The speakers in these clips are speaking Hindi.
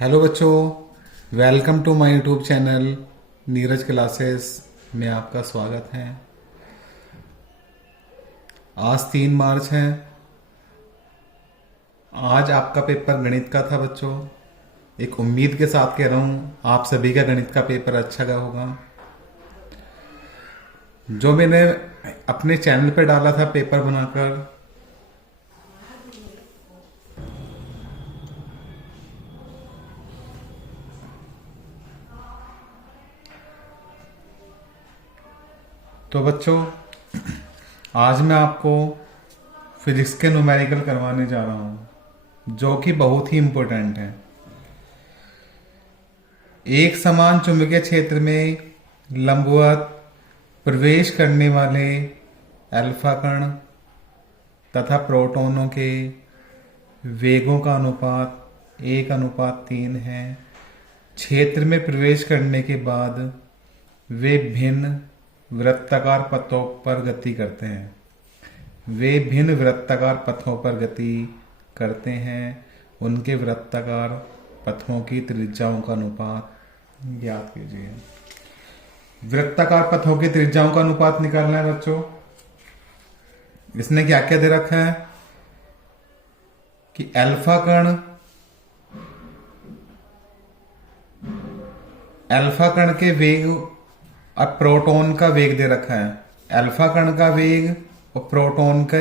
हेलो बच्चों, welcome to my YouTube channel Neeraj classes में आपका स्वागत है। आज 3 मार्च है। आज आपका पेपर गणित का था बच्चों। एक उम्मीद के साथ कह रहा हूँ आप सभी का गणित का पेपर अच्छा गया होगा। जो मैंने अपने चैनल पर डाला था पेपर बनाकर, तो बच्चों आज मैं आपको फिजिक्स के न्यूमेरिकल करवाने जा रहा हूं जो कि बहुत ही इंपॉर्टेंट है। एक समान चुंबकीय क्षेत्र में लंबवत प्रवेश करने वाले अल्फा कण तथा प्रोटॉनों के वेगों का अनुपात 1:3 है। क्षेत्र में प्रवेश करने के बाद वे भिन्न वृत्ताकार पथों पर गति करते हैं। उनके वृत्ताकार पथों की त्रिज्याओं का अनुपात ज्ञात कीजिए। वृत्ताकार पथों की त्रिज्याओं का अनुपात निकालना है बच्चों। इसने क्या क्या दे रखा है कि अल्फा कण के वेग और प्रोटॉन का वेग दे रखा है। अल्फा कण का वेग और प्रोटॉन का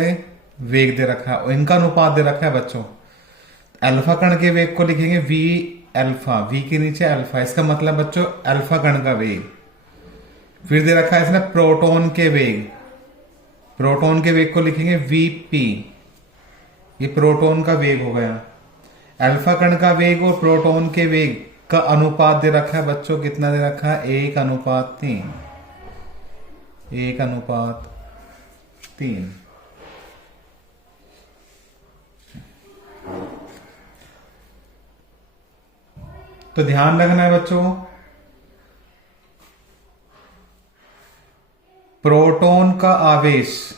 वेग दे रखा है और इनका अनुपात दे रखा है बच्चों। अल्फा कण के वेग को लिखेंगे वी अल्फा, वी के नीचे अल्फा, इसका मतलब बच्चों अल्फा कण का वेग। फिर दे रखा है इसने प्रोटॉन के वेग को लिखेंगे वी पी, ये प्रोटॉन का वेग हो गया। अल्फा कण का वेग और प्रोटॉन के वेग का अनुपात दे रखा है बच्चों, कितना दे रखा है 1:3। तो ध्यान रखना है बच्चों, प्रोटॉन का आवेश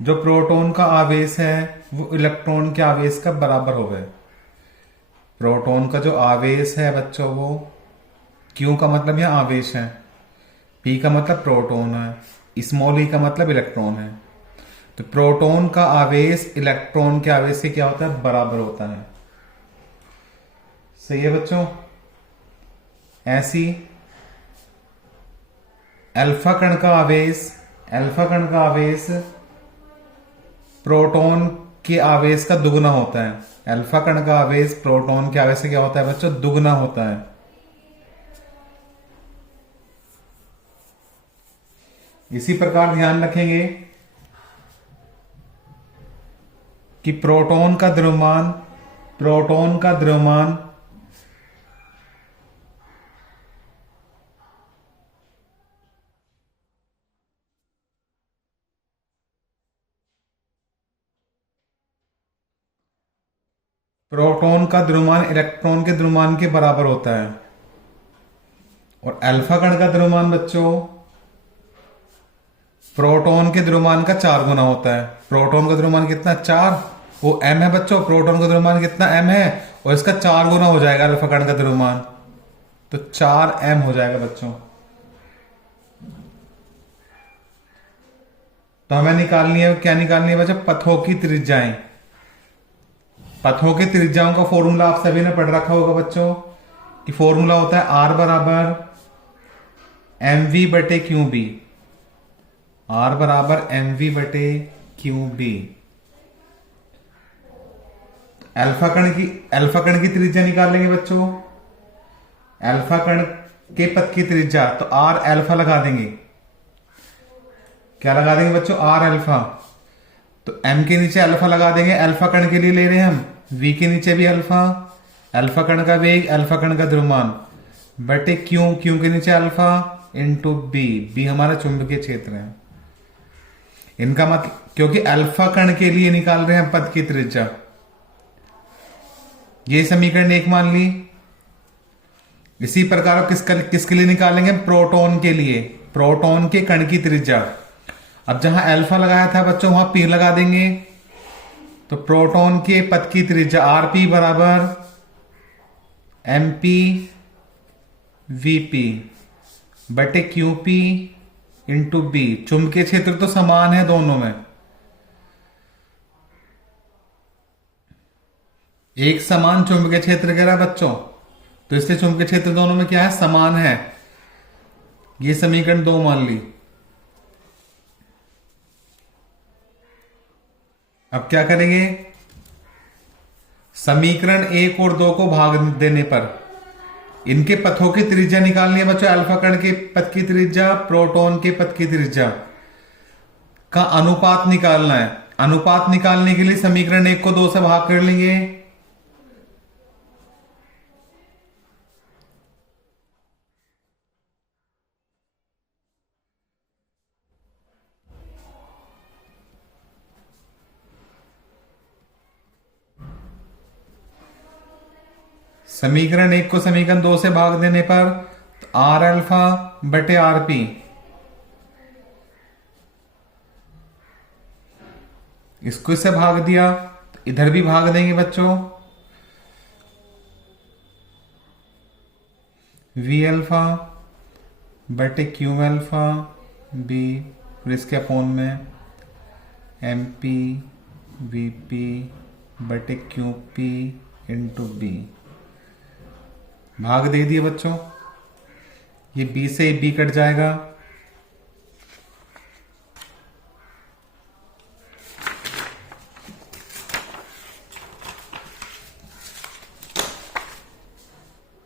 जो प्रोटॉन का आवेश है वो इलेक्ट्रॉन के आवेश का बराबर हो गए। प्रोटॉन का जो आवेश है बच्चों वो क्यू का मतलब यहां आवेश है, पी का मतलब प्रोटॉन है, स्मॉल ई का मतलब इलेक्ट्रॉन है। तो प्रोटॉन का आवेश इलेक्ट्रॉन के आवेश से क्या होता है, बराबर होता है। सही है बच्चों। ऐसी अल्फा कण का आवेश प्रोटॉन के आवेश का दुगुना होता है। अल्फा कण का आवेश प्रोटॉन के आवेश से क्या होता है बच्चों, दुगुना होता है। इसी प्रकार ध्यान रखेंगे कि प्रोटॉन का द्रव्यमान इलेक्ट्रॉन के द्रव्यमान के बराबर होता है। और अल्फा कण का द्रव्यमान बच्चों प्रोटॉन के द्रव्यमान का 4 गुना होता है। प्रोटॉन का द्रव्यमान कितना, 4, वो m है बच्चों। प्रोटॉन का द्रव्यमान कितना, m है, और इसका 4 गुना हो जाएगा अल्फा कण का द्रव्यमान, तो 4m हो जाएगा बच्चों। तो हमें निकालनी है, क्या निकालनी है बच्चों, पथों की त्रिज्याओं का फॉर्मूला आप सभी ने पढ़ रखा होगा बच्चों, कि फॉर्मूला होता है R बराबर mv/qb। अल्फा कण की त्रिज्या निकाल लेंगे बच्चों। अल्फा कण के पथ की त्रिज्या, तो R अल्फा लगा देंगे। क्या लगा देंगे बच्चों, R अल्फा। तो m के नीचे अल्फा लगा देंगे, अल्फा कण के लिए ले रहे हैं हम। v के नीचे भी अल्फा कण का वेग, अल्फा कण का द्रव्यमान बटे क्यू के नीचे अल्फा इंटू बी हमारा चुंबकीय क्षेत्र है। इनका मतलब, क्योंकि अल्फा कण के लिए निकाल रहे हैं पथ की त्रिज्या, ये समीकरण 1 मान ली। इसी प्रकार किसके लिए निकालेंगे, प्रोटॉन के लिए, प्रोटॉन के कण की त्रिज्या। अब जहां अल्फा लगाया था बच्चों वहां पी लगा देंगे, तो प्रोटॉन के पथ की त्रिज्या आरपी बराबर एमपी वीपी बटे क्यूपी इंटू बी। चुंबकीय क्षेत्र तो समान है दोनों में, एक समान चुंबकीय क्षेत्र कह रहा है बच्चों, तो इसलिए चुंबकीय क्षेत्र दोनों में क्या है, समान है। ये समीकरण 2 मान ली। अब क्या करेंगे, समीकरण 1 और 2 को भाग देने पर इनके पथों की त्रिज्या निकालनी है बच्चों। अल्फा कण के पथ की त्रिज्या, प्रोटॉन के पथ की त्रिज्या का अनुपात निकालना है। अनुपात निकालने के लिए समीकरण 1 को 2 से भाग कर लेंगे। समीकरण 1 को समीकरण 2 से भाग देने पर आर अल्फा बटे आर पी, इसको इससे भाग दिया, इधर भी भाग देंगे बच्चों। वी अल्फा बटे क्यू अल्फा बी, फिर इसके अपोन में एम पी वी पी बटे क्यू पी इंटू बी। भाग दे दिए बच्चों, ये बी से बी कट जाएगा,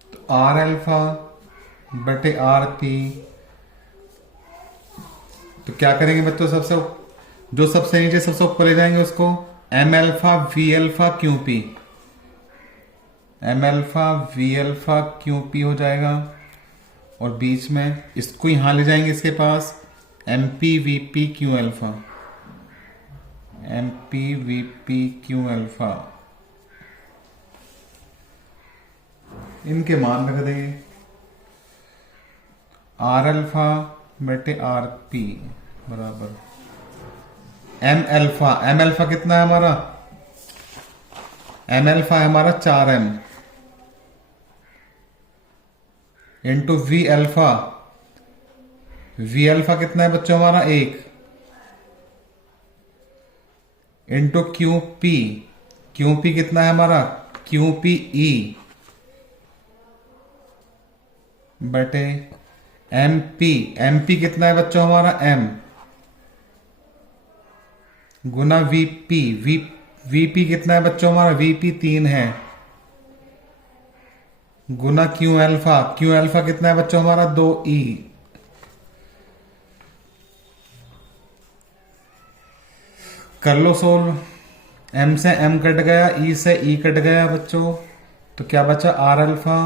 तो आर अल्फा बटे आर पी। तो क्या करेंगे बच्चों, सबसे नीचे सबसे ऊपर ले जाएंगे उसको, M alpha V alpha Q P, M alpha V alpha Q P हो जाएगा। और बीच में इसको यहां ले जाएंगे, इसके पास M P V P Q alpha, M P V P Q alpha, इनके मान रख देंगे। आर अल्फा बटे आर पी बराबर एम अल्फा, एम अल्फा कितना है हमारा, एम अल्फा है हमारा 4m into V alpha, V alpha कितना है बच्चों हमारा 1 into Q P, Q P कितना है हमारा क्यू पी ई बटे एम पी, एम पी कितना है बच्चों हमारा m गुना वी पी, वीपी कितना है बच्चों हमारा वीपी 3 है गुना क्यू अल्फा, क्यू अल्फा कितना है बच्चों हमारा 2e। कर लो सोल्व, m से m कट गया, e से e कट गया बच्चों, तो क्या बचा आर अल्फा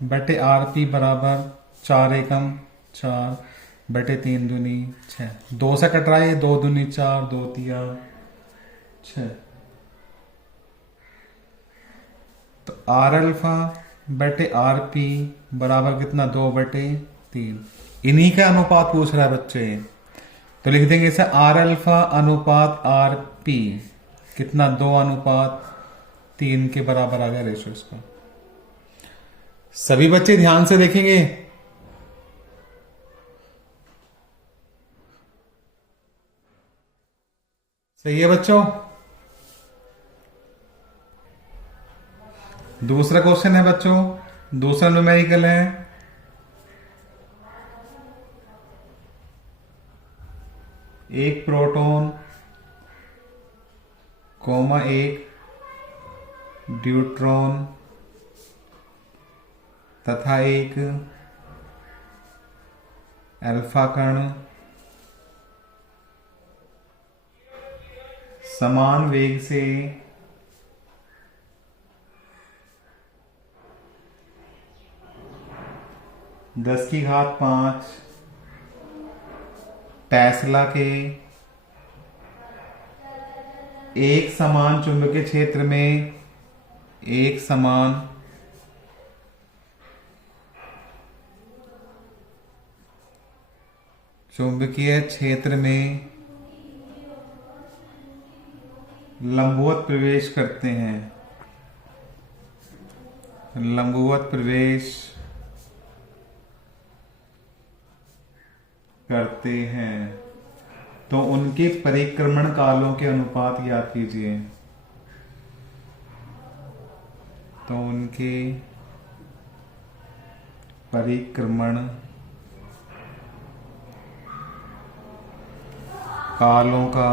बटे आर पी बराबर 4 एकम 4 बटे 3 दूनी 6, 2 से कट रहा है, 2 दूनी 4 2 तिया 6, तो आर अल्फा बटे आर पी बराबर कितना 2 बटे 3। इन्हीं का अनुपात पूछ रहा है बच्चे, तो लिख देंगे इसे आर अल्फा अनुपात आर पी कितना 2 अनुपात 3 के बराबर आ गया रेशियो इसका। सभी बच्चे ध्यान से देखेंगे, सही है बच्चों। दूसरा क्वेश्चन है बच्चों, दूसरा न्यूमेरिकल है, एक प्रोटॉन कोमा एक ड्यूट्रॉन तथा एक अल्फा कण समान वेग से दस की घात 5 टेस्ला के एक समान चुंबकीय क्षेत्र में एक समान चुंबकीय क्षेत्र में लंबवत प्रवेश करते हैं, लंबवत प्रवेश करते हैं, तो उनके परिक्रमण कालों के अनुपात याद कीजिए। तो उनके परिक्रमण कालों का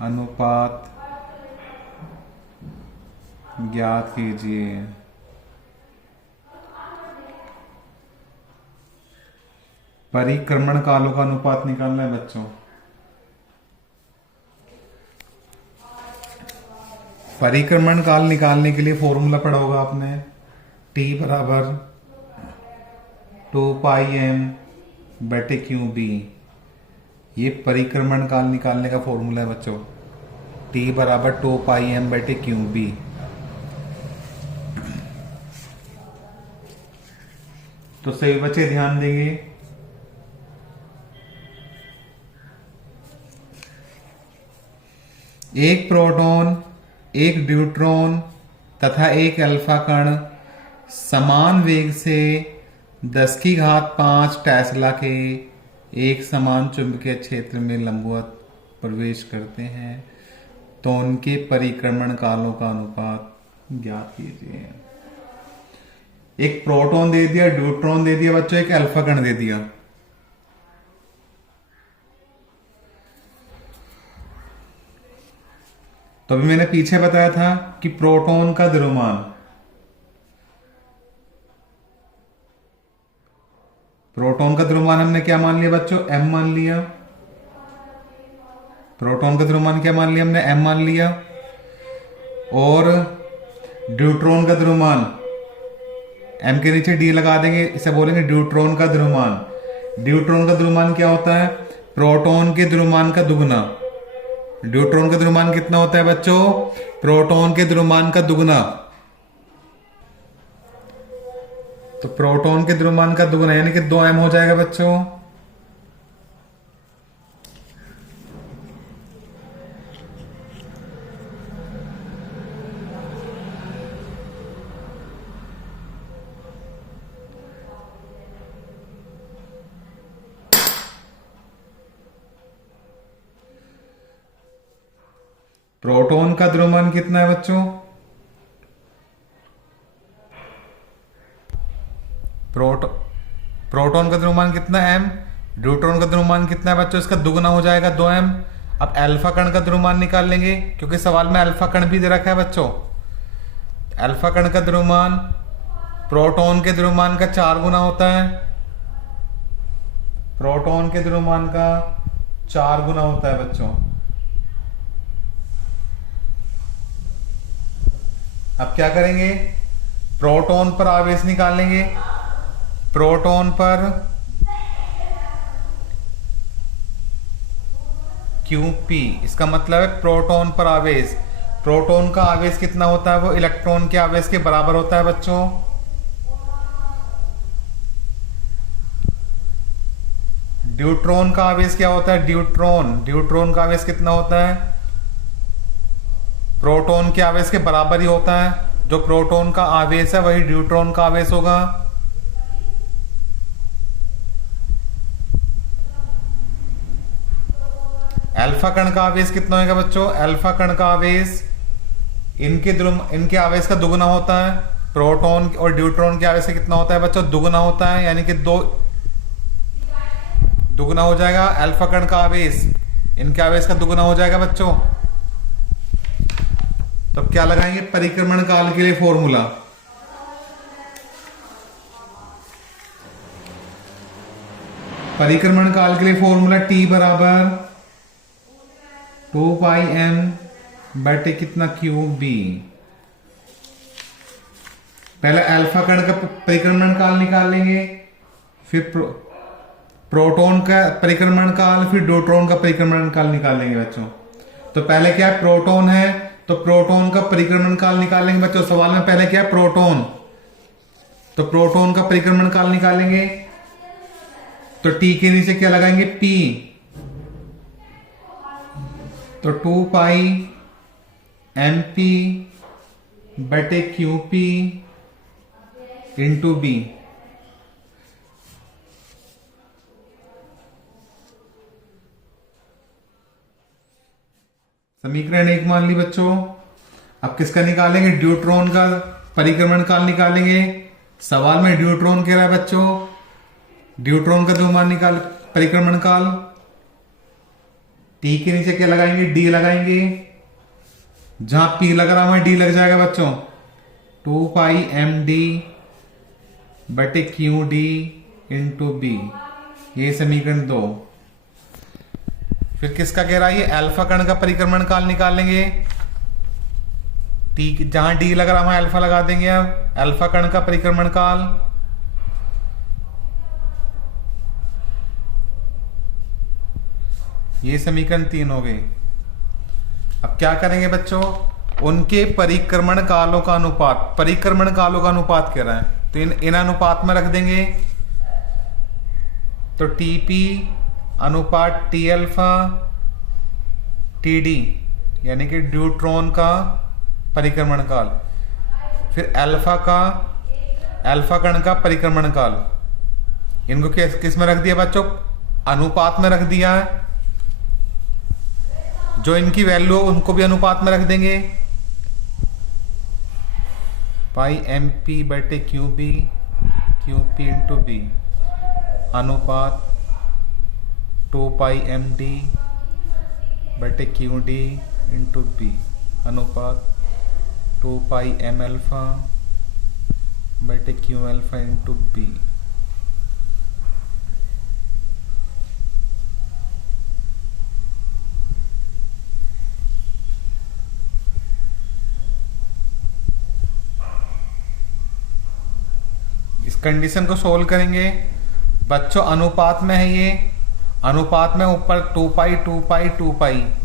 अनुपात ज्ञात कीजिए। परिक्रमण कालों का अनुपात निकालना है बच्चों। परिक्रमण काल निकालने के लिए फॉर्मूला पढ़ा होगा आपने, T बराबर 2πm/qb। ये परिक्रमण काल निकालने का फॉर्मूला है बच्चों, T बराबर 2πm/qb। तो सभी बच्चे ध्यान देंगे, एक प्रोटॉन, एक ड्यूट्रॉन तथा एक अल्फा कण समान वेग से 10⁵ टेस्ला के एक समान चुंबकीय क्षेत्र में लंबवत प्रवेश करते हैं, तो उनके परिक्रमण कालों का अनुपात ज्ञात कीजिए। एक प्रोटॉन दे दिया, ड्यूट्रॉन दे दिया बच्चों, एक अल्फा कण दे दिया। तो अभी मैंने पीछे बताया था कि प्रोटॉन का द्रव्यमान, प्रोटॉन का द्रव्यमान हमने क्या मान लिया बच्चों, m मान लिया। प्रोटॉन का द्रव्यमान क्या मान लिया हमने, m मान लिया। और ड्यूट्रॉन का द्रव्यमान, m के नीचे d लगा देंगे, इसे बोलेंगे ड्यूट्रॉन का द्रव्यमान। ड्यूट्रॉन का द्रव्यमान क्या होता है, प्रोटॉन के द्रव्यमान का दुगुना। ड्यूट्रॉन का द्रव्यमान कितना होता है बच्चों, प्रोटॉन के द्रव्यमान का दुगुना। तो प्रोटॉन के द्रव्यमान का दुगुना यानी कि 2m हो जाएगा बच्चों। प्रोटॉन का द्रव्यमान कितना है बच्चों, प्रोटॉन का द्रव्यमान कितना m, ड्यूट्रॉन का द्रव्यमान कितना है बच्चों, इसका दुगुना हो जाएगा 2m। अब अल्फा कण का द्रव्यमान निकाल लेंगे, क्योंकि सवाल में अल्फा कण भी दे रखा है बच्चों। अल्फा कण का द्रव्यमान प्रोटॉन के द्रव्यमान का 4 गुना होता है, प्रोटॉन के द्रव्यमान का 4 गुना होता है बच्चों। अब क्या करेंगे, प्रोटॉन पर आवेश निकाल लेंगे। प्रोटॉन पर QP, इसका मतलब है प्रोटॉन पर आवेश। प्रोटॉन का आवेश कितना होता है, वो इलेक्ट्रॉन के आवेश के बराबर होता है बच्चों। ड्यूट्रॉन का आवेश क्या होता है, ड्यूट्रॉन का आवेश कितना होता है, प्रोटॉन के आवेश के बराबर ही होता है। जो प्रोटॉन का आवेश है वही ड्यूट्रॉन का आवेश होगा। अल्फा कण का आवेश कितना होगा बच्चों, अल्फा कण का आवेश इनके आवेश का दुगुना होता है। प्रोटॉन और ड्यूट्रॉन के आवेश से कितना होता है बच्चों, दुगुना होता है, यानी कि दुगुना हो जाएगा। अल्फा कण का आवेश इनके आवेश का दुगुना हो जाएगा बच्चों। तो क्या लगाएंगे, परिक्रमण काल के लिए फॉर्मूला, परिक्रमण काल के लिए फॉर्मूला T बराबर 2πm कितना QB। पहले अल्फा कण का परिक्रमण काल निकाल लेंगे, फिर प्रोटॉन का परिक्रमण काल, फिर ड्यूट्रॉन का परिक्रमण काल निकाल लेंगे बच्चों। तो पहले क्या है, प्रोटॉन है तो प्रोटॉन का परिक्रमण काल निकाल लेंगे बच्चों। सवाल में पहले क्या है, प्रोटॉन, तो प्रोटॉन का परिक्रमण काल निकालेंगे। तो T के नीचे क्या लगाएंगे, P। तो 2π MP/QP इंटू बी। समीकरण 1 मान ली बच्चों। अब किसका निकालेंगे? ड्यूट्रॉन का परिक्रमण काल निकालेंगे। सवाल में ड्यूट्रॉन कह रहा है बच्चों, ड्यूट्रॉन का द्रव्यमान निकाल परिक्रमण काल। टी के नीचे क्या लगाएंगे? डी लगाएंगे। जहां पी लग रहा है डी लग जाएगा बच्चों। 2π/MD/QD into B. ये समीकरण 2। फिर किसका कह रहा है? ये अल्फा कण का परिक्रमण काल निकालेंगे। टी जहां डी लग रहा है वहां अल्फा लगा देंगे। अब अल्फा कण का परिक्रमण काल, ये समीकरण 3 हो गई। अब क्या करेंगे बच्चों? उनके परिक्रमण कालों का अनुपात, परिक्रमण कालों का अनुपात कह रहा है तो इन अनुपात में रख देंगे। तो टीपी अनुपात टी अल्फा टीडी, यानी कि ड्यूट्रॉन का परिक्रमण काल। फिर अल्फा कण का परिक्रमण काल, इनको किस में रख दिया बच्चों? अनुपात में रख दिया है। जो इनकी वैल्यू हो उनको भी अनुपात में रख देंगे। π/MP/QB QP इंटू बी अनुपात 2π/MD/QD इंटू बी अनुपात 2πmα/Qα इंटू बी। इस कंडीशन को सोल्व करेंगे बच्चों। अनुपात में है ये, अनुपात में ऊपर 2π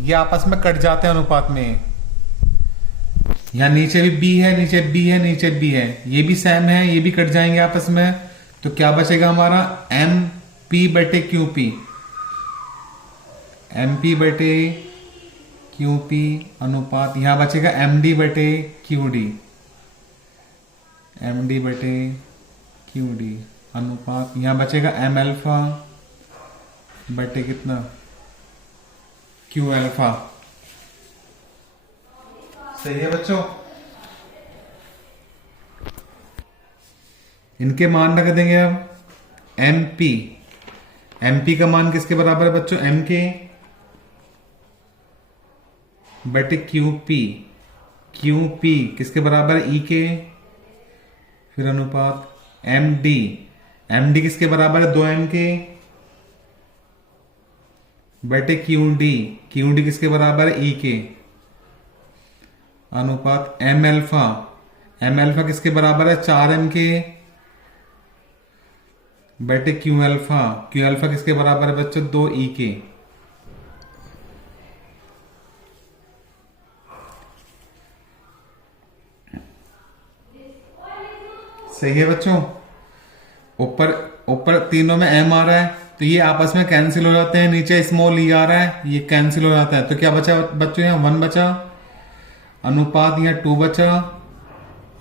ये आपस में कट जाते हैं अनुपात में। यहां नीचे भी b है, नीचे b है, नीचे b है, ये भी सेम है, ये भी कट जाएंगे आपस में। तो क्या बचेगा हमारा? MP/QP MP/QP अनुपात, यहां बचेगा MD/QD MD/QD अनुपात, यहां बचेगा M अल्फा बटे कितना? Q alpha. सही है बच्चों। इनके मान रख देंगे अब। MP का मान किसके बराबर है बच्चों? M के बटे QP किसके बराबर है? E के। फिर अनुपात MD किसके बराबर है? 2M के बटे QD किसके बराबर है? E के। अनुपात M अल्फा किसके बराबर है? 4M के बटे Q अल्फा किसके बराबर है बच्चों? 2E के। सही है बच्चों। ऊपर तीनों में M आ रहा है तो ये आपस में कैंसिल हो जाते हैं। नीचे स्मॉल e आ रहा है, ये कैंसिल हो जाता है। तो क्या बचा बच्चों? यहाँ 1 बचा, अनुपात यहाँ 2 बचा,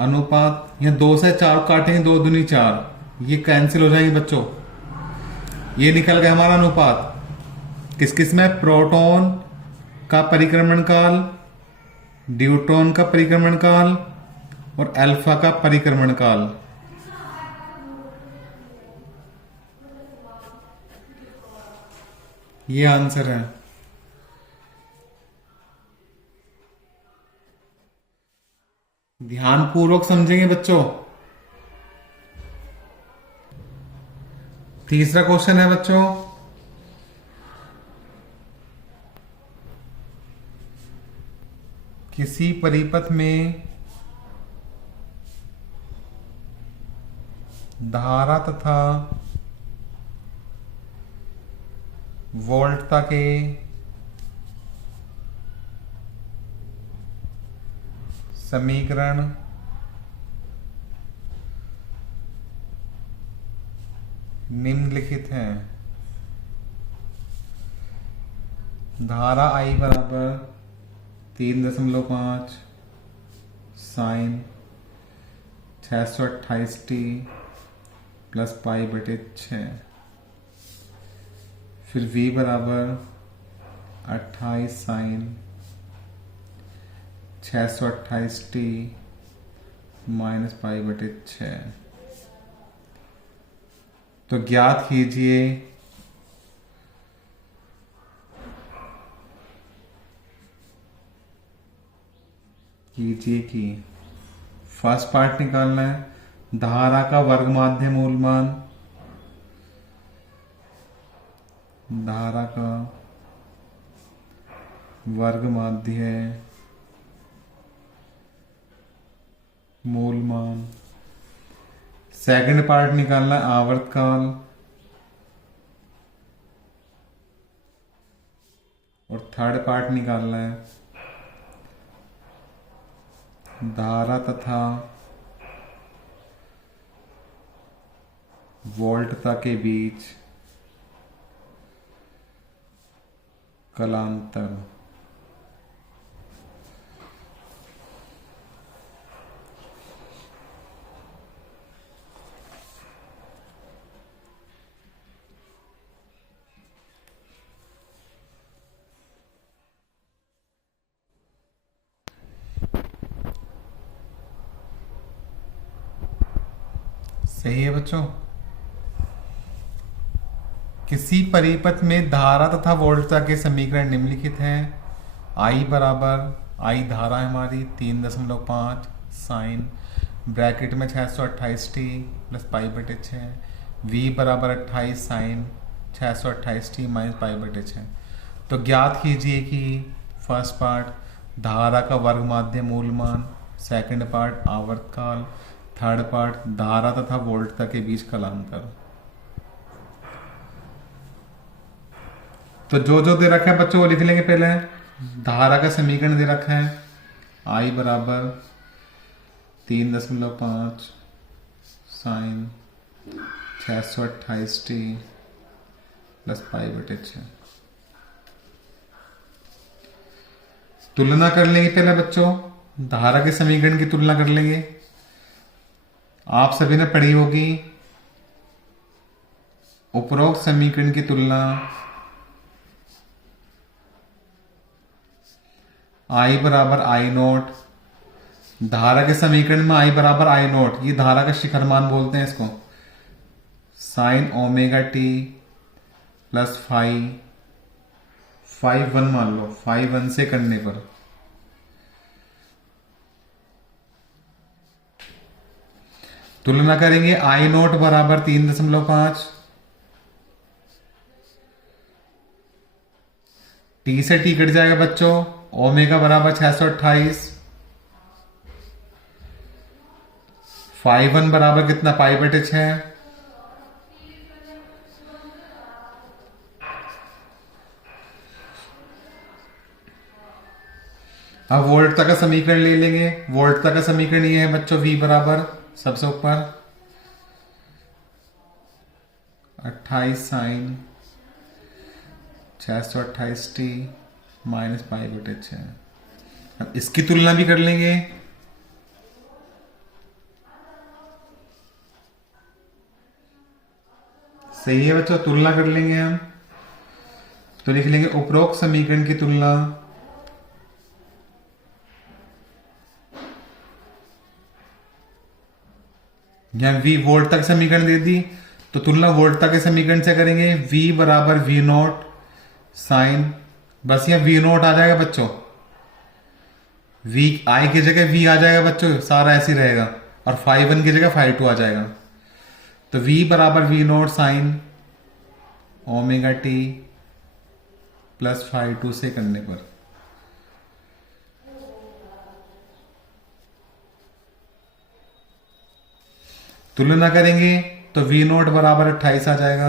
अनुपात यहाँ 2 से 4 काटेंगे, 2 दूनी 4, ये कैंसिल हो जाएंगे बच्चों। ये निकल गया हमारा अनुपात किस किस में? प्रोटॉन का परिक्रमण काल, ड्यूट्रॉन का परिक्रमण काल और अल्फा का परिक्रमण काल। ये आंसर है। ध्यान पूर्वक समझेंगे बच्चों। तीसरा क्वेश्चन है बच्चों, किसी परिपथ में धारा तथा वोल्टता के समीकरण निम्नलिखित हैं। धारा I बराबर 3.5 साइन 628t प्लस पाई बटे 6। फिर V बराबर 28 साइन 628t माइनस पाई बटे 6। तो ज्ञात कीजिए कि फर्स्ट पार्ट निकालना है धारा का वर्ग माध्य मूलमान, धारा का वर्ग माध्य मूलमान। सेकंड पार्ट निकालना है आवर्तकाल, और थर्ड पार्ट निकालना है धारा तथा वोल्टता के बीच कलांतर। सही है बच्चों। किसी परिपथ में धारा तथा वोल्टता के समीकरण निम्नलिखित हैं। I बराबर I धारा है हमारी 3.5 साइन ब्रैकेट में 628t प्लस पाई बटे 6। V बराबर 28 साइन 628t माइनस पाई बटे 6। तो ज्ञात कीजिए कि फर्स्ट पार्ट धारा का वर्ग माध्य मूलमान, सेकंड पार्ट आवर्तकाल, थर्ड पार्ट धारा तथा वोल्टता के बीच कलांतर। तो जो दे रखा है बच्चों वो लिख लेंगे। पहले धारा का समीकरण दे रखा है I बराबर 3.5 साइन 628t प्लस पाई बटे 6। तुलना कर लेंगे पहले बच्चों, धारा के समीकरण की तुलना कर लेंगे। आप सभी ने पढ़ी होगी उपरोक्त समीकरण की तुलना I बराबर I नोट, धारा के समीकरण में I बराबर I नोट, ये धारा का शिखर मान बोलते हैं इसको, sine omega T plus five one मान लो, 5 से करने पर तुलना करेंगे I नोट बराबर 3.5, टी से टी कट जाएगा बच्चों, ओमेगा बराबर 628, 5 बराबर कितना पाई बटे 6। अब वोल्टता का समीकरण ले लेंगे। वोल्टता का समीकरण ये है बच्चों, V बराबर सबसे ऊपर 28 साइन 628t माइनस पाई बटे 6। अब इसकी तुलना भी कर लेंगे। सही है बच्चों, तुलना कर लेंगे हम। तो लिख लेंगे उपरोक्त समीकरण की तुलना यहां V वोल्ट तक समीकरण दे दी, तो तुलना वोल्ट तक के समीकरण से करेंगे। V बराबर V नोट साइन, बस यहां V नोट आ जाएगा बच्चों, V I की जगह V आ जाएगा बच्चों, सारा ऐसे ही रहेगा, और 5 की जगह 5 आ जाएगा। तो V बराबर V note sine omega T plus 5 से करने पर तुलना करेंगे तो V नोट बराबर 28 आ जाएगा,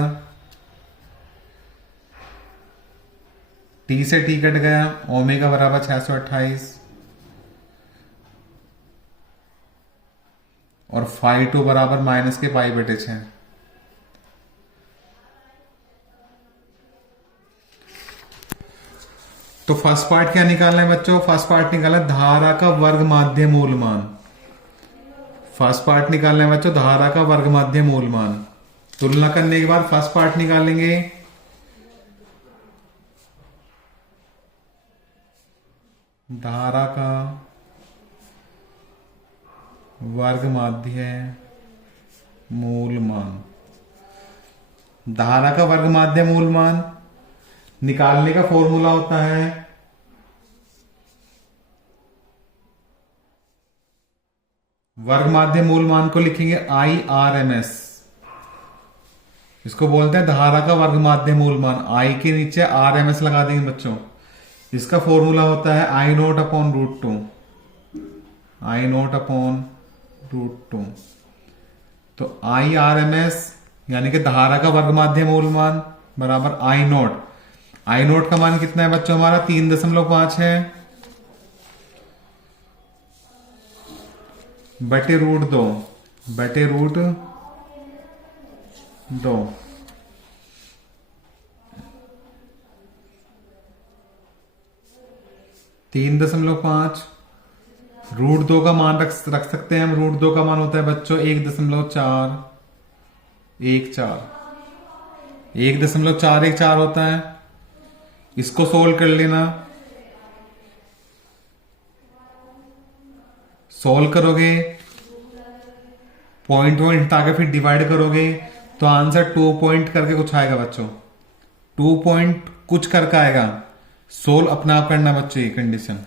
T से T कट गया, ओमेगा बराबर 628 और 5 बराबर माइनस के पाई बटे 6। तो फर्स्ट पार्ट क्या निकालना है बच्चों? फर्स्ट पार्ट निकालना है धारा का वर्ग माध्य मूलमान। फर्स्ट पार्ट निकालना है बच्चों धारा का वर्ग माध्य मूलमान। तुलना करने के बाद फर्स्ट पार्ट निकालेंगे। धारा का वर्ग माध्य मूलमान। धारा का वर्ग माध्य मूलमान निकालने का फॉर्मूला होता है वर्ग माध्य मूलमान को लिखेंगे IRMS। इसको बोलते हैं धारा का वर्ग माध्य मूलमान। I के नीचे RMS लगा देंगे बच्चों। इसका फॉर्मूला होता है I naught upon root two. I naught upon root two. तो IRMS यानी कि धारा का वर्ग माध्य मूलमान बराबर I नोट। I नोट का मान कितना है बच्चों? हमारा 3.5 है बटे रूट 2 बटे रूट 2। तीन दशमलव पांच रूट 2 का मान रख सकते हैं हम। रूट 2 का मान होता है बच्चों 1.414। 1.414 होता है। इसको सोल्व कर लेना। सोल्व करोगे पॉइंट पॉइंट आके फिर डिवाइड करोगे तो आंसर 2 पॉइंट करके कुछ आएगा बच्चों। 2 पॉइंट कुछ करके आएगा। सोल्व अपना आप करना बच्चों ये कंडीशन।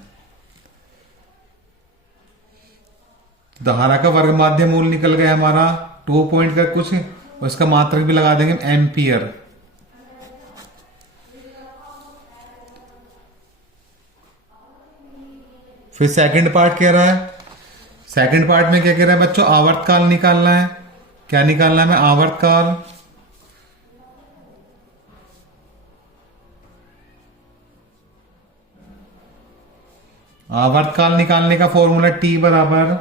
धारा का वर्ग माध्य मूल निकल गया हमारा 2 पॉइंट का कुछ। और इसका मात्रक भी लगा देंगे एम्पियर। फिर सेकंड पार्ट कह रहा है। सेकंड पार्ट में क्या कह रहा है बच्चों? आवर्तकाल निकालना है। क्या निकालना है? आवर्तकाल। आवर्तकाल निकालने का फॉर्मूला T बराबर।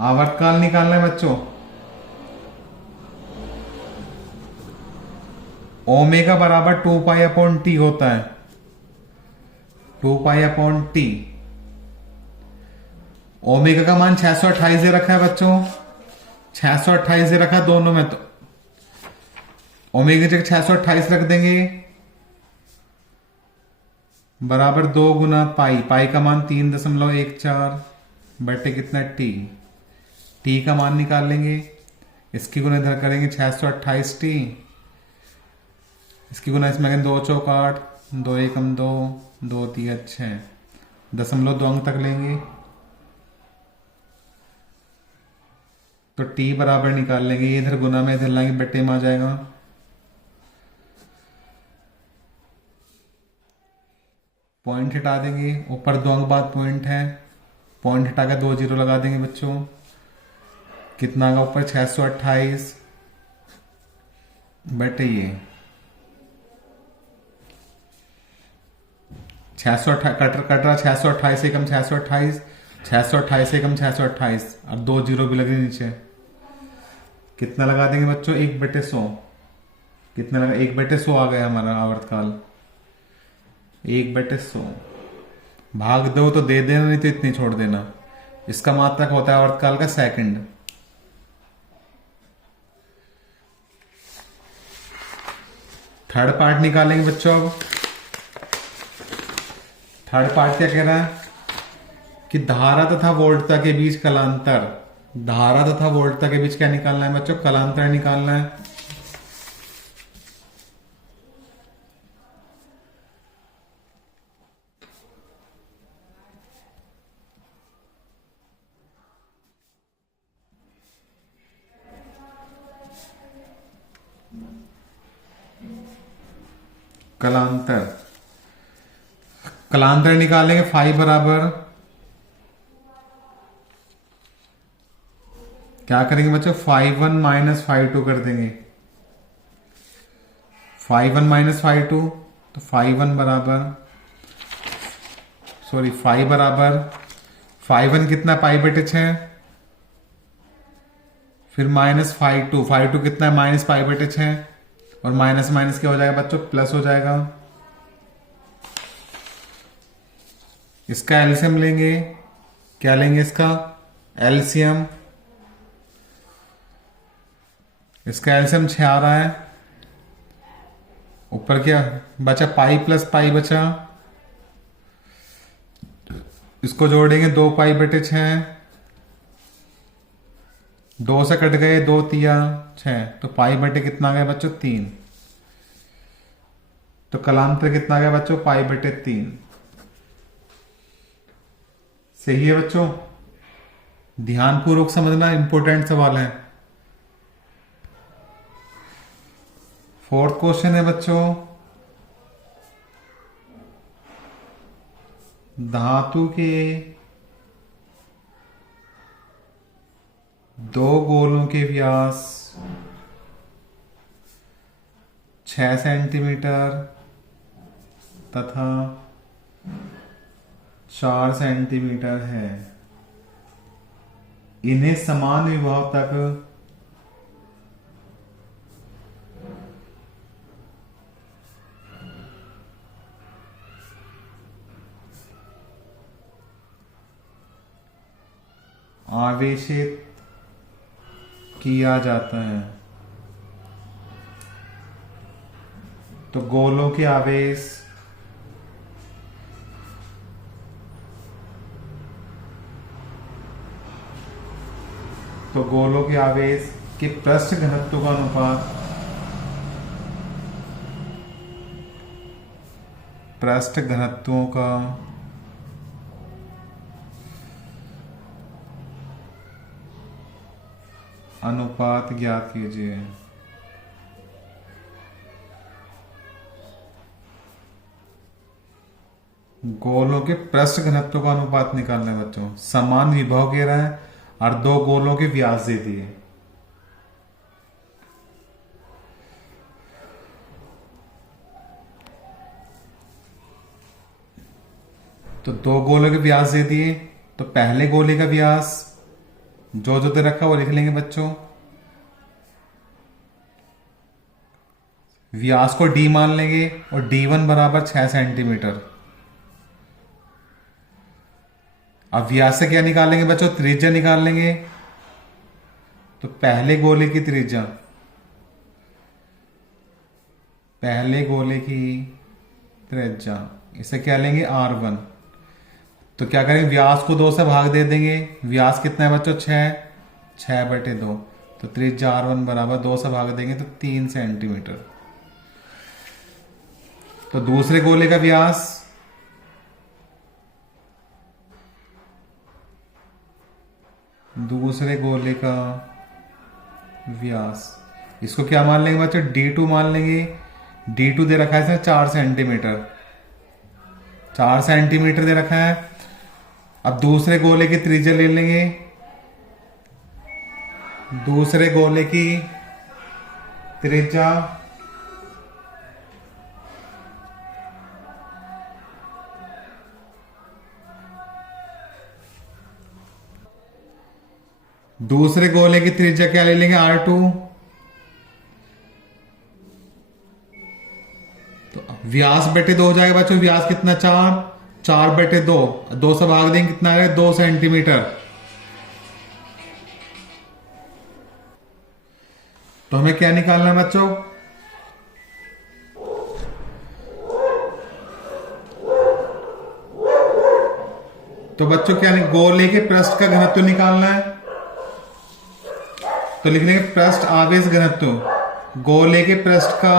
आवर्तकाल निकालना है बच्चों ओमेगा बराबर 2 पाई अपॉन टी होता है। 2 पाई अपॉन टी। ओमेगा का मान 628 दे रखा है बच्चों। 628 दे रखा है दोनों में। तो ओमेगा जगह 628 रख देंगे बराबर 2 गुना पाई। पाई का मान 3.14 बटे कितना टी। टी का मान निकाल लेंगे। इसकी गुना इधर करेंगे 628 टी। इसकी गुना इसमें 2 चौक 8 2 एकम 2 2 3 6 दशमलव 2 अंक तक लेंगे तो टी बराबर निकाल लेंगे। इधर गुना में इधर लाएंगे बट्टे में आ जाएगा। पॉइंट हटा देंगे। ऊपर 2 अंक बाद पॉइंट है। पॉइंट हटा कर 2 जीरो लगा देंगे बच्चों। कितना आगा ऊपर 628 बटे ये 628 कट रहा 628 एकम 628 628 एकम 628 और 2 जीरो भी लगे नीचे। कितना लगा देंगे बच्चों? 1/100। कितना लगा? 1/100 आ गया हमारा आवर्तकाल। 1/100 भाग दो तो दे देना, नहीं तो इतनी छोड़ देना। इसका मात्रक होता है आवर्तकाल का सेकंड। थर्ड पार्ट निकालेंगे बच्चों। अब थर्ड पार्ट क्या कह रहा है कि धारा तथा वोल्टता के बीच कलांतर। धारा तथा वोल्टता के बीच क्या निकालना है बच्चों? कलांतर निकालना है। कलांतर। कलांतर निकालेंगे। फाइव बराबर क्या करेंगे बच्चों? 5(1 - 5(2) कर देंगे। 5(1 - 5(2) तो 5(1 बराबर 5 बराबर 5(1) कितना? π/6। फिर -5(2) कितना है? -π/6 और माइनस माइनस क्या हो जाएगा बच्चों? प्लस हो जाएगा। इसका एलसीएम लेंगे, क्या लेंगे इसका एलसीएम, इसका एलसीएम 6 आ रहा है, ऊपर क्या बचा पाई प्लस पाई बचा, इसको जोड़ेंगे 2 पाई/6, 2 से कट गए 2 तिया 6, तो पाई बटे कितना आ गया बच्चों 3, तो कलांतर कितना आ गया बच्चों पाई/3। सही है बच्चों, ध्यानपूर्वक समझना, इंपॉर्टेंट सवाल है। 4th क्वेश्चन है बच्चों, धातु के 2 गोलों के व्यास 6 सेंटीमीटर तथा 4 सेंटीमीटर है, इन्हें समान विभव तक आवेशित किया जाता है। तो गोलों के आवेश के पृष्ठ घनत्व का अनुपात पृष्ठ घनत्वों का अनुपात ज्ञात कीजिए। गोलों के पृष्ठ घनत्व का अनुपात निकालना है बच्चों। समान विभव कह रहा है और 2 गोलों के व्यास दे दिए। तो 2 गोलों के व्यास दे दिए, तो पहले गोले का व्यास जो दे रखा वो लिख लेंगे बच्चों। व्यास को d मान लेंगे और d1 बराबर 6 सेंटीमीटर। अब व्यास से क्या निकालेंगे बच्चों, त्रिज्या निकाल लेंगे। तो पहले गोले की त्रिज्या, इसे क्या लेंगे r1। तो क्या करेंगे, व्यास को 2 से भाग दे देंगे। व्यास कितना है बच्चों 6/2। तो त्रिज्या r1 बराबर 2 से भाग देंगे तो 3 सेंटीमीटर। तो दूसरे गोले का व्यास, इसको क्या मान लेंगे बच्चों, d2 मान लेंगे। d2 दे रखा है इसमें 4 सेंटीमीटर, 4 सेंटीमीटर दे रखा है। अब दूसरे गोले की त्रिज्या ले लेंगे। दूसरे गोले की त्रिज्या क्या ले लेंगे, r2। तो व्यास बटे 2 हो जाएगा बच्चों। व्यास कितना 4/2, 2 से भाग देंगे कितना है 2 सेंटीमीटर। तो हमें क्या निकालना है बच्चों, तो बच्चों क्या गोले के पृष्ठ का घनत्व निकालना है। तो लिख लेंगे पृष्ठ आवेश घनत्व। गोले के पृष्ठ का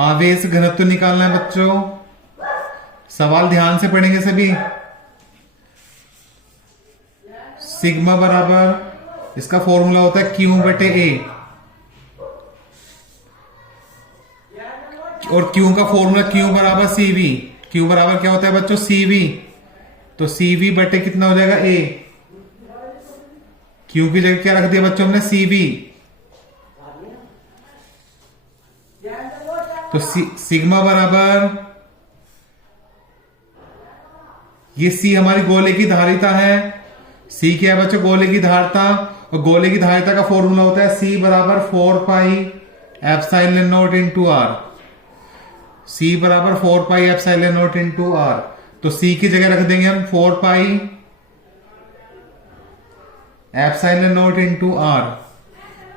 आवेश घनत्व निकालना है बच्चों। सवाल ध्यान से पढ़ेंगे सभी। सिग्मा बराबर, इसका फॉर्मूला होता है Q/A, और Q का फॉर्मूला Q बराबर CV। Q बराबर क्या होता है बच्चों, CV। तो CV बटे कितना हो जाएगा A। Q की जगह क्या रख दिया बच्चों हमने, CV। तो सिग्मा बराबर, ये C हमारी गोले की धारिता है। C क्या है बच्चों, गोले की धारिता। और गोले की धारिता का फॉर्मूला होता है C बराबर 4πε0 × R। C बराबर 4πε0 × R। तो तो सी की जगह रख देंगे हम 4 pi epsilon naught into R,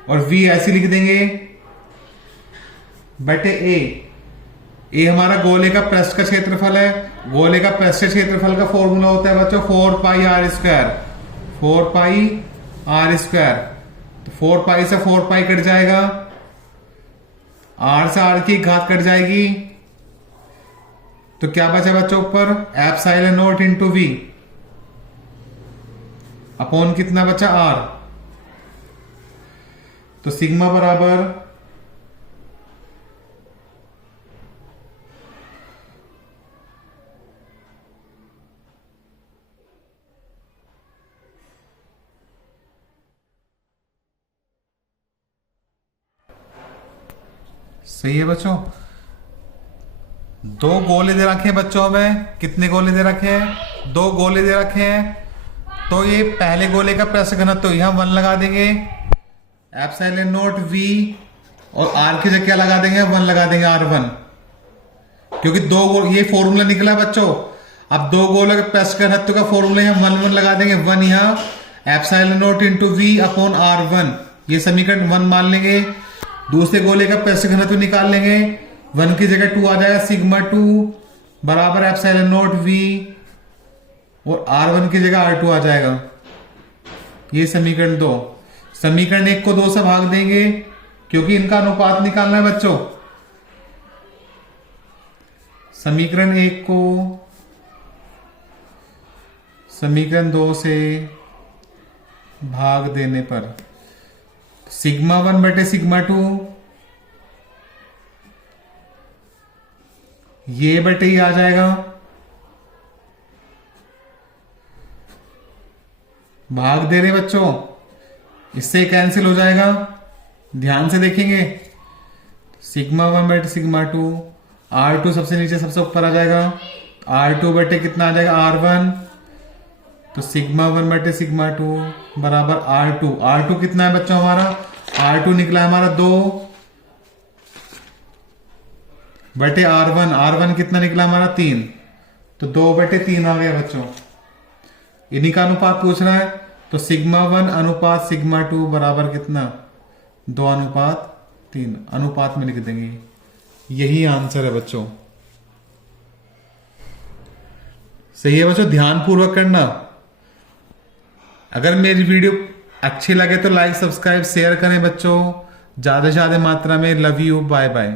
और v ऐसे लिख देंगे बटे ए हमारा गोले का पृष्ठ का क्षेत्रफल है। गोले का पृष्ठ क्षेत्रफल का फॉर्मूला होता है बच्चों 4 pi r square, 4 pi r square. तो 4 पाई से 4 पाई कट जाएगा, आर से आर की घात कट जाएगी, तो क्या बचा बच्चों ऊपर epsilon naught into we upon कितना बचा आर। तो सिग्मा बराबर सही है बच्चों। दो गोले दे रखे हैं बच्चों में, कितने गोले दे रखे हैं? 2 गोले दे रखे हैं। तो ये पहले गोले का पृष्ठ घनत्व तो यहां 1 लगा देंगे एप्सिलॉन नॉट वी, और आर की जगह क्या लगा देंगे 1 लगा देंगे R1, क्योंकि ये फॉर्मूला निकला बच्चों। अब 2 गोले के पृष्ठ घनत्व का फॉर्मूला यहां 1 लगा देंगे, 1 यहां epsilon naught into we upon R1, ये समीकरण 1 मान लेंगे। दूसरे गोले का पृष्ठ घनत्व निकाल लेंगे, 1 की जगह 2 आ जाएगा, सिग्मा 2 बराबर एप्सिलॉन नॉट वी, और R1 की जगह R2 आ जाएगा। ये समीकरण 2। समीकरण 1 को 2 से भाग देंगे क्योंकि इनका अनुपात निकालना है बच्चों। समीकरण 1 को समीकरण 2 से भाग देने पर सिग्मा 1 बटे सिग्मा 2 ये बटे ही आ जाएगा, भाग दे रहे बच्चों, इससे कैंसिल हो जाएगा। ध्यान से देखेंगे, सिग्मा 1 बटे सिग्मा 2, R2 सबसे नीचे सबसे ऊपर आ जाएगा, R2 बटे कितना आ जाएगा R1, तो सिग्मा 1 बटे सिग्मा 2 बराबर R2। R2 कितना है बच्चों हमारा? R2 निकला हमारा 2 बटे R1, R1 कितना निकला हमारा 3, तो 2 बटे 3 आ गया बच्चों। इन्हीं का अनुपात पूछ रहा है, तो सिग्मा 1 अनुपात सिग्मा 2 बराबर कितना 2 अनुपात 3, अनुपात में लिख देंगे। यही आंसर है बच्चों। सही है बच्चों, ध्यान पूर्वक करना। अगर मेरी वीडियो अच्छी लगे तो लाइक सब्सक्राइब शेयर करें बच्चों, ज्यादा से ज्यादा मात्रा में। Love you, bye bye.